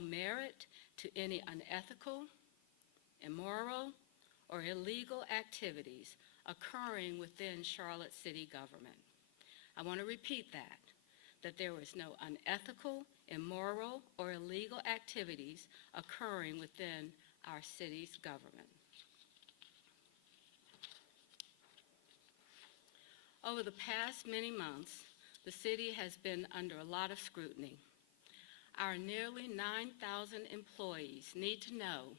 no merit to any unethical, immoral, or illegal activities occurring within Charlotte City government. I want to repeat that there was no unethical, immoral, or illegal activities occurring within our city's government. Over the past many months, the city has been under a lot of scrutiny. Our nearly 9,000 employees need to know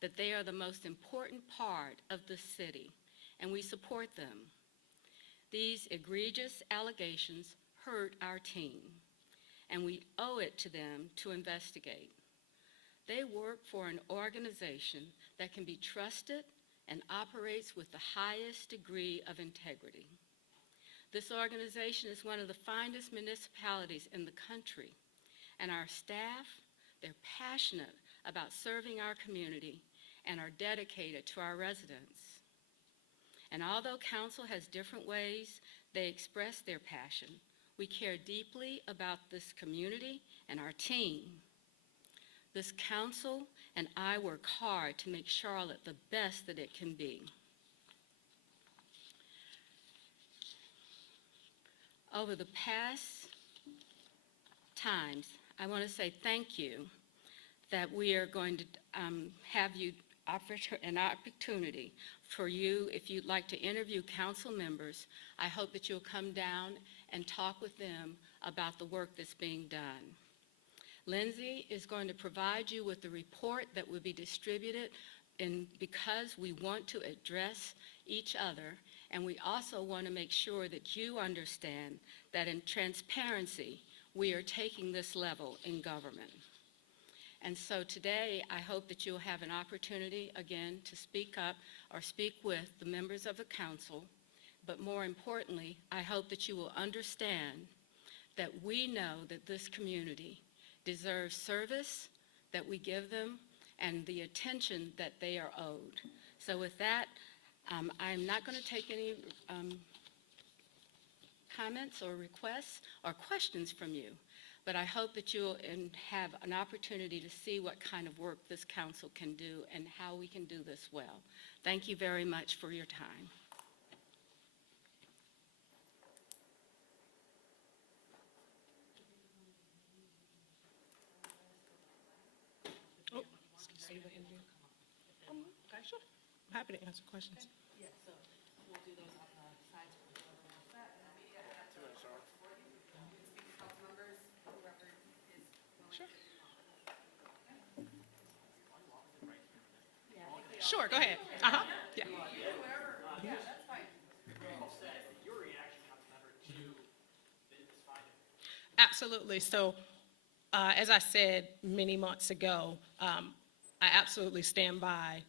that they are the most important part of the city, and we support them. These egregious allegations hurt our team, and we owe it to them to investigate. They work for an organization that can be trusted and operates with the highest degree of integrity. This organization is one of the finest municipalities in the country, and our staff, they're passionate about serving our community and are dedicated to our residents. And although council has different ways they express their passion, we care deeply about this community and our team. This council and I work hard to make Charlotte the best that it can be. Over the past times, I want to say thank you that we are going to have you an opportunity for you, if you'd like to interview council members. I hope that you'll come down and talk with them about the work that's being done. Lindsay is going to provide you with the report that will be distributed, and because we want to address each other, and we also want to make sure that you understand that in transparency, we are taking this level in government. And so today, I hope that you'll have an opportunity, again, to speak up or speak with the members of the council. But more importantly, I hope that you will understand that we know that this community deserves service that we give them and the attention that they are owed. So with that, I'm not going to take any comments or requests or questions from you, but I hope that you'll have an opportunity to see what kind of work this council can do and how we can do this well. Thank you very much for your time. Oh, are you going to interview? Okay, sure. I'm happy to answer questions. Yeah, so we'll do those on the sides. Sure, go ahead. Uh-huh. Yeah. Absolutely. So, as I said many months ago, I absolutely stand by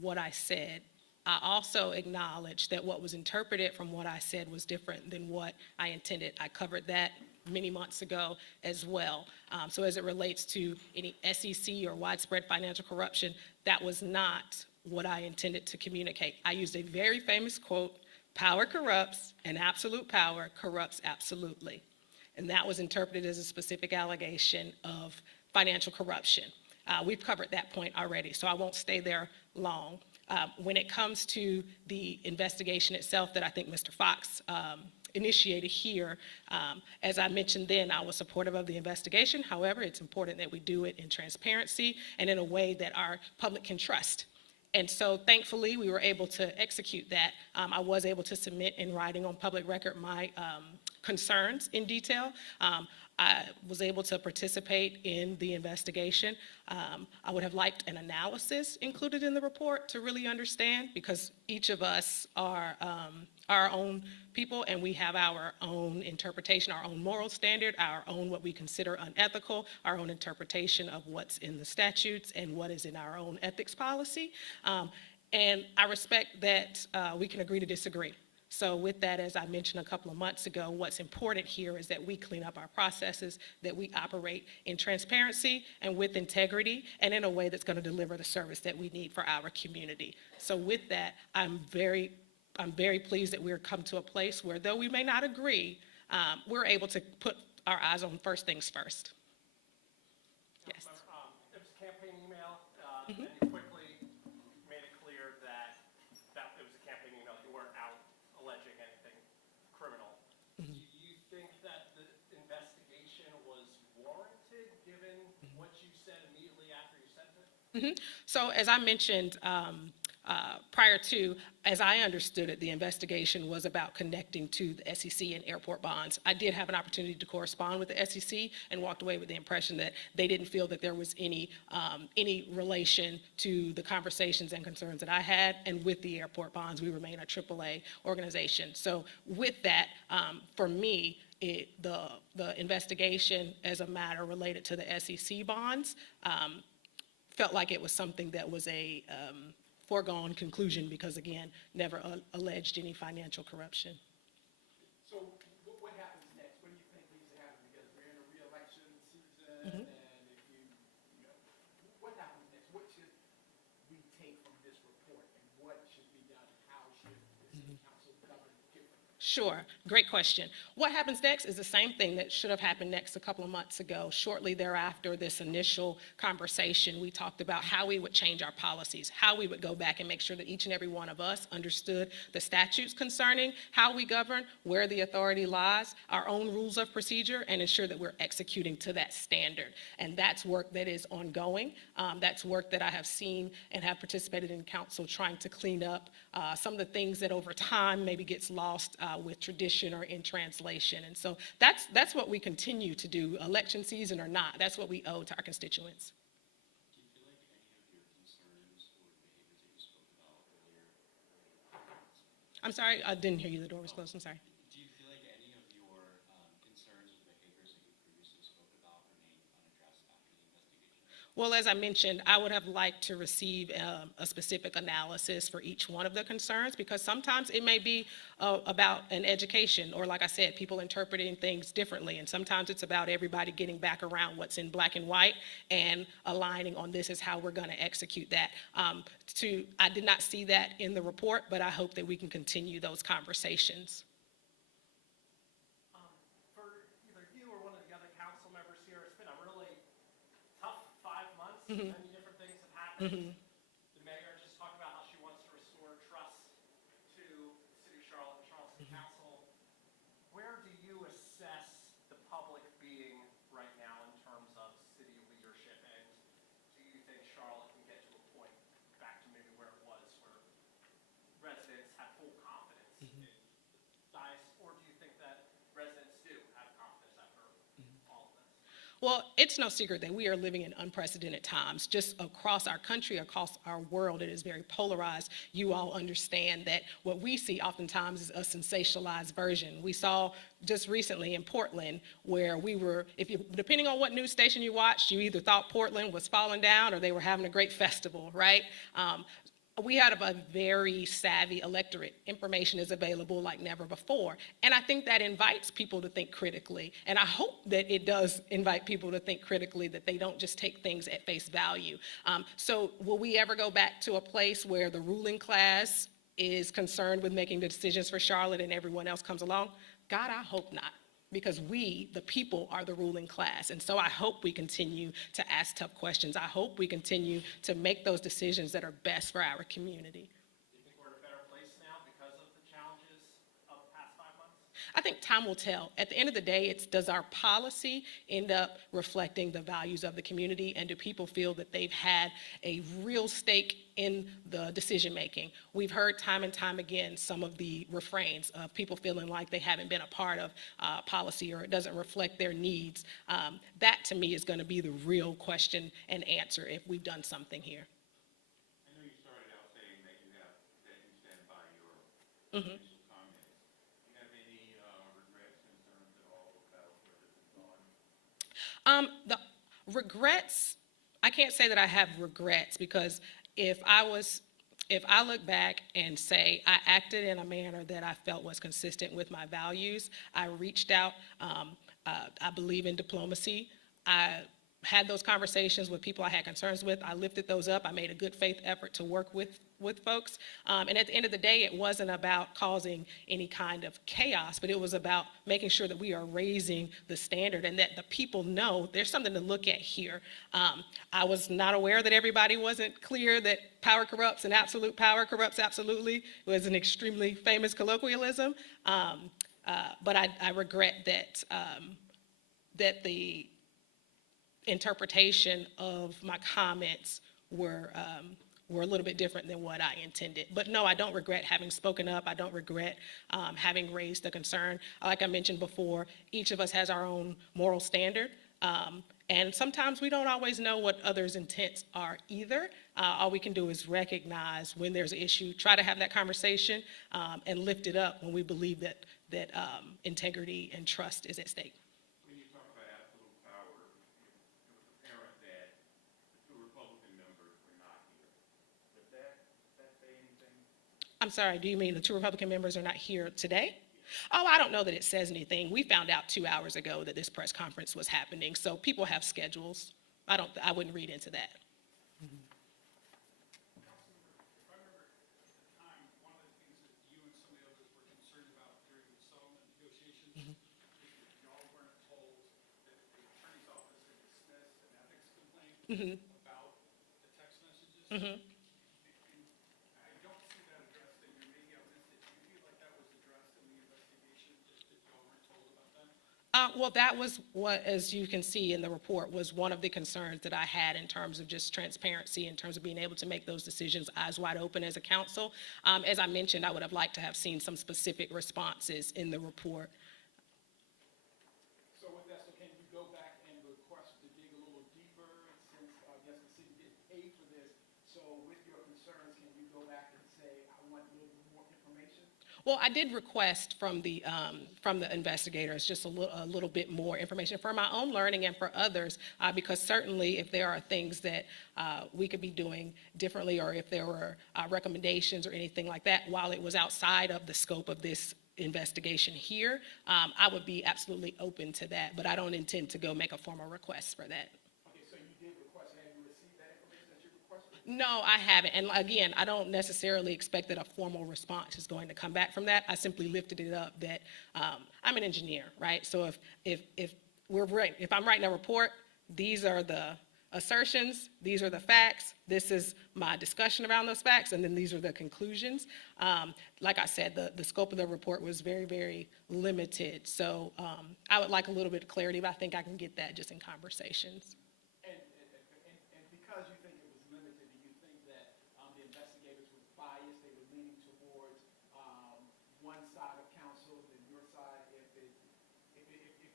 what I said. I also acknowledge that what was interpreted from what I said was different than what I intended. I covered that many months ago as well. So as it relates to any SEC or widespread financial corruption, that was not what I intended to communicate. I used a very famous quote, "Power corrupts, and absolute power corrupts absolutely." And that was interpreted as a specific allegation of financial corruption. We've covered that point already, so I won't stay there long. When it comes to the investigation itself that I think Mr. Fox initiated here, as I mentioned then, I was supportive of the investigation. However, it's important that we do it in transparency and in a way that our public can trust. And so thankfully, we were able to execute that. I was able to submit in writing on public record my concerns in detail. I was able to participate in the investigation. I would have liked an analysis included in the report to really understand, because each of us are our own people, and we have our own interpretation, our own moral standard, our own what we consider unethical, our own interpretation of what's in the statutes and what is in our own ethics policy. And I respect that we can agree to disagree. So with that, as I mentioned a couple of months ago, what's important here is that we clean up our processes, that we operate in transparency and with integrity and in a way that's going to deliver the service that we need for our community. So with that, I'm very pleased that we're come to a place where, though we may not agree, we're able to put our eyes on first things first. Yes. campaign email, and you quickly made it clear that it was a campaign email. You weren't out alleging anything criminal. Do you think that the investigation was warranted, given what you said immediately after you sent it? So as I mentioned prior to, as I understood it, the investigation was about connecting to the SEC and airport bonds. I did have an opportunity to correspond with the SEC and walked away with the impression that they didn't feel that there was any relation to the conversations and concerns that I had. And with the airport bonds, we remain a AAA organization. So with that, for me, the investigation as a matter related to the SEC bonds felt like it was something that was a foregone conclusion because, again, never alleged any financial corruption. So what happens next? What do you think needs to happen? Because we're in a re-election season, and if you know, what happens next? What should we take from this report, and what should be done? How should the city council govern differently? Sure, great question. What happens next is the same thing that should have happened next a couple of months ago. Shortly thereafter, this initial conversation, we talked about how we would change our policies, how we would go back and make sure that each and every one of us understood the statutes concerning how we govern, where the authority lies, our own rules of procedure, and ensure that we're executing to that standard. And that's work that is ongoing. That's work that I have seen and have participated in council trying to clean up some of the things that over time maybe gets lost with tradition or in translation. And so that's what we continue to do, election season or not. That's what we owe to our constituents. Do you feel like any of your concerns or behaviors that you spoke about earlier? I'm sorry, I didn't hear you. The door was closed. I'm sorry. Do you feel like any of your concerns or behaviors that you previously spoke about remain unaddressed after the investigation? Well, as I mentioned, I would have liked to receive a specific analysis for each one of the concerns, because sometimes it may be about an education, or like I said, people interpreting things differently. And sometimes it's about everybody getting back around what's in black and white and aligning on this is how we're going to execute that. I did not see that in the report, but I hope that we can continue those conversations. For either you or one of the other council members here, it's been a really tough 5 months. Many different things have happened. The mayor just talked about how she wants to restore trust to the city of Charlotte and Charlotte City Council. Where do you assess the public being right now in terms of city leadership? And do you think Charlotte can get to a point back to maybe where it was, where residents have full confidence in the diocese? Or do you think that residents do have confidence after all of this? Well, it's no secret that we are living in unprecedented times. Just across our country, across our world, it is very polarized. You all understand that what we see oftentimes is a sensationalized version. We saw just recently in Portland where depending on what news station you watched, you either thought Portland was falling down or they were having a great festival, right? We have a very savvy electorate. Information is available like never before. And I think that invites people to think critically. And I hope that it does invite people to think critically, that they don't just take things at face value. So will we ever go back to a place where the ruling class is concerned with making the decisions for Charlotte and everyone else comes along? God, I hope not. Because we, the people, are the ruling class. And so I hope we continue to ask tough questions. I hope we continue to make those decisions that are best for our community. Do you think we're in a better place now because of the challenges of the past 5 months? I think time will tell. At the end of the day, does our policy end up reflecting the values of the community, and do people feel that they've had a real stake in the decision making? We've heard time and time again some of the refrains of people feeling like they haven't been a part of policy, or it doesn't reflect their needs. That to me is going to be the real question and answer if we've done something here. I know you started out saying that you stand by your initial comments. Do you have any regrets, concerns at all about where this is going? The regrets, I can't say that I have regrets, because if I look back and say I acted in a manner that I felt was consistent with my values, I reached out, I believe in diplomacy. I had those conversations with people I had concerns with. I lifted those up. I made a good faith effort to work with folks. And at the end of the day, it wasn't about causing any kind of chaos, but it was about making sure that we are raising the standard and that the people know there's something to look at here. I was not aware that everybody wasn't clear that power corrupts and absolute power corrupts absolutely. It was an extremely famous colloquialism. But I regret that, that the interpretation of my comments were a little bit different than what I intended. But no, I don't regret having spoken up. I don't regret having raised the concern. Like I mentioned before, each of us has our own moral standard. And sometimes we don't always know what others' intents are either. All we can do is recognize when there's an issue, try to have that conversation, and lift it up when we believe that integrity and trust is at stake. When you talk about absolute power, it was apparent that the two Republican members were not here. Does that say anything? I'm sorry, do you mean the two Republican members are not here today? Oh, I don't know that it says anything. We found out 2 hours ago that this press conference was happening, so people have schedules. I wouldn't read into that. If I remember at the time, one of the things that you and some of the others were concerned about during the settlement negotiations is that y'all weren't told that the attorney's office had dismissed an ethics complaint about the text messages. And I don't see that addressed in your, maybe I missed it. Do you feel like that was addressed in the investigation, that y'all weren't told about that? Well, that was what, as you can see in the report, was one of the concerns that I had in terms of just transparency, in terms of being able to make those decisions eyes wide open as a council. As I mentioned, I would have liked to have seen some specific responses in the report. So with that, so can you go back and request to dig a little deeper, since I guess the city did pay for this? So with your concerns, can you go back and say, I want a little bit more information? Well, I did request from the investigators just a little bit more information for my own learning and for others, because certainly if there are things that we could be doing differently, or if there were recommendations or anything like that, while it was outside of the scope of this investigation here, I would be absolutely open to that, but I don't intend to go make a formal request for that. Okay, so you did request, have you received that information that you requested? No, I haven't. And again, I don't necessarily expect that a formal response is going to come back from that. I simply lifted it up that I'm an engineer, right? So if I'm writing a report, these are the assertions, these are the facts, this is my discussion around those facts, and then these are the conclusions. Like I said, the scope of the report was very, very limited. So I would like a little bit of clarity, but I think I can get that just in conversations. And because you think it was limited, do you think that the investigators were biased, they were leaning towards one side of council than your side, if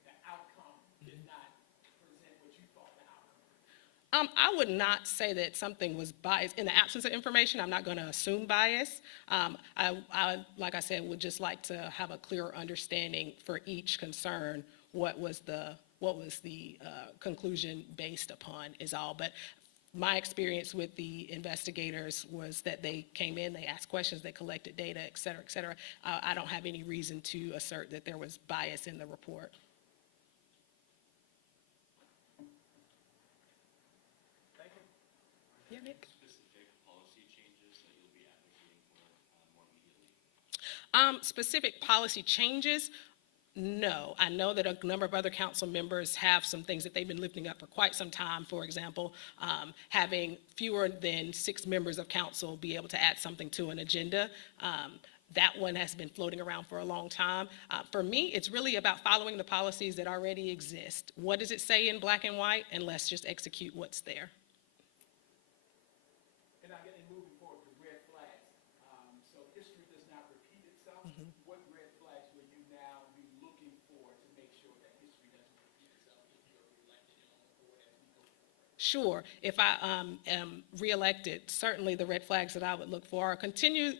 the outcome did not present what you thought the outcome would be? I would not say that something was biased. In the absence of information, I'm not going to assume bias. Like I said, would just like to have a clearer understanding for each concern, what was the conclusion based upon is all. But my experience with the investigators was that they came in, they asked questions, they collected data, et cetera, et cetera. I don't have any reason to assert that there was bias in the report. Thank you. Yeah, Nick? Specific policy changes that you'll be advocating for more immediately? Specific policy changes, no. I know that a number of other council members have some things that they've been lifting up for quite some time. For example, having fewer than 6 members of council be able to add something to an agenda. That one has been floating around for a long time. For me, it's really about following the policies that already exist. What does it say in black and white? And let's just execute what's there. And again, in moving forward, the red flags, so history does not repeat itself. What red flags will you now be looking for to make sure that history doesn't repeat itself if you're reelected and on the board as we go forward? Sure, if I am reelected, certainly the red flags that I would look for are continuing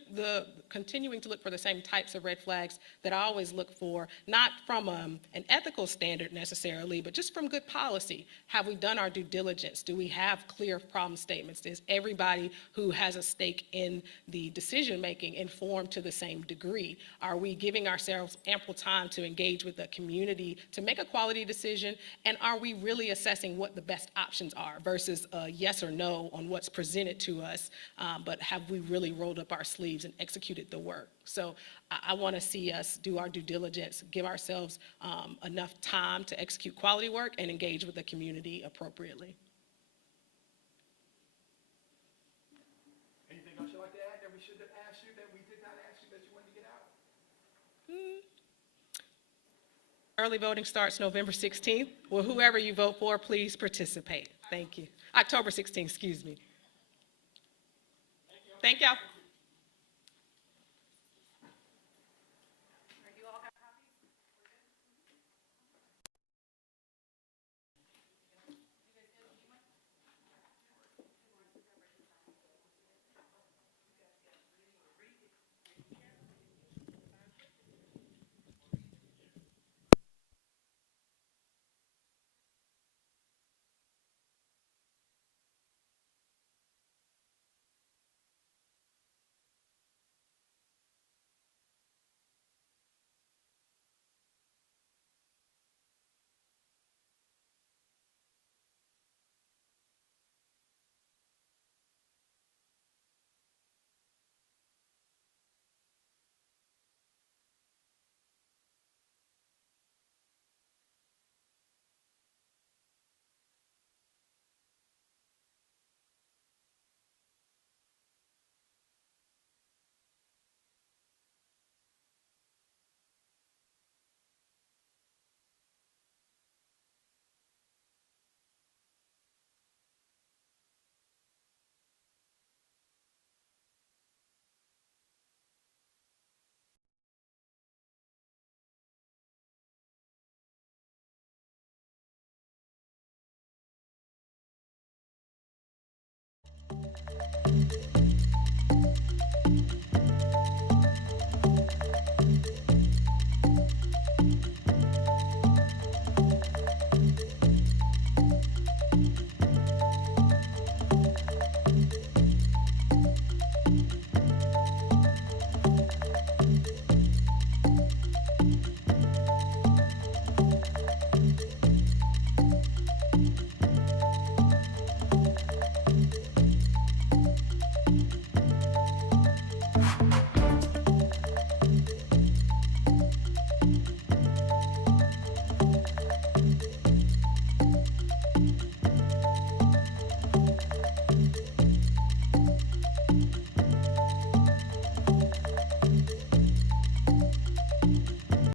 to look for the same types of red flags that I always look for, not from an ethical standard necessarily, but just from good policy. Have we done our due diligence? Do we have clear problem statements? Is everybody who has a stake in the decision-making informed to the same degree? Are we giving ourselves ample time to engage with the community to make a quality decision? And are we really assessing what the best options are versus a yes or no on what's presented to us, but have we really rolled up our sleeves and executed the work? So I want to see us do our due diligence, give ourselves enough time to execute quality work and engage with the community appropriately. Anything else you'd like to add that we should have asked you that we did not ask you that you wanted to get out? Early voting starts November 16th. Well, whoever you vote for, please participate. Thank you. October 16th, excuse me. Thank y'all.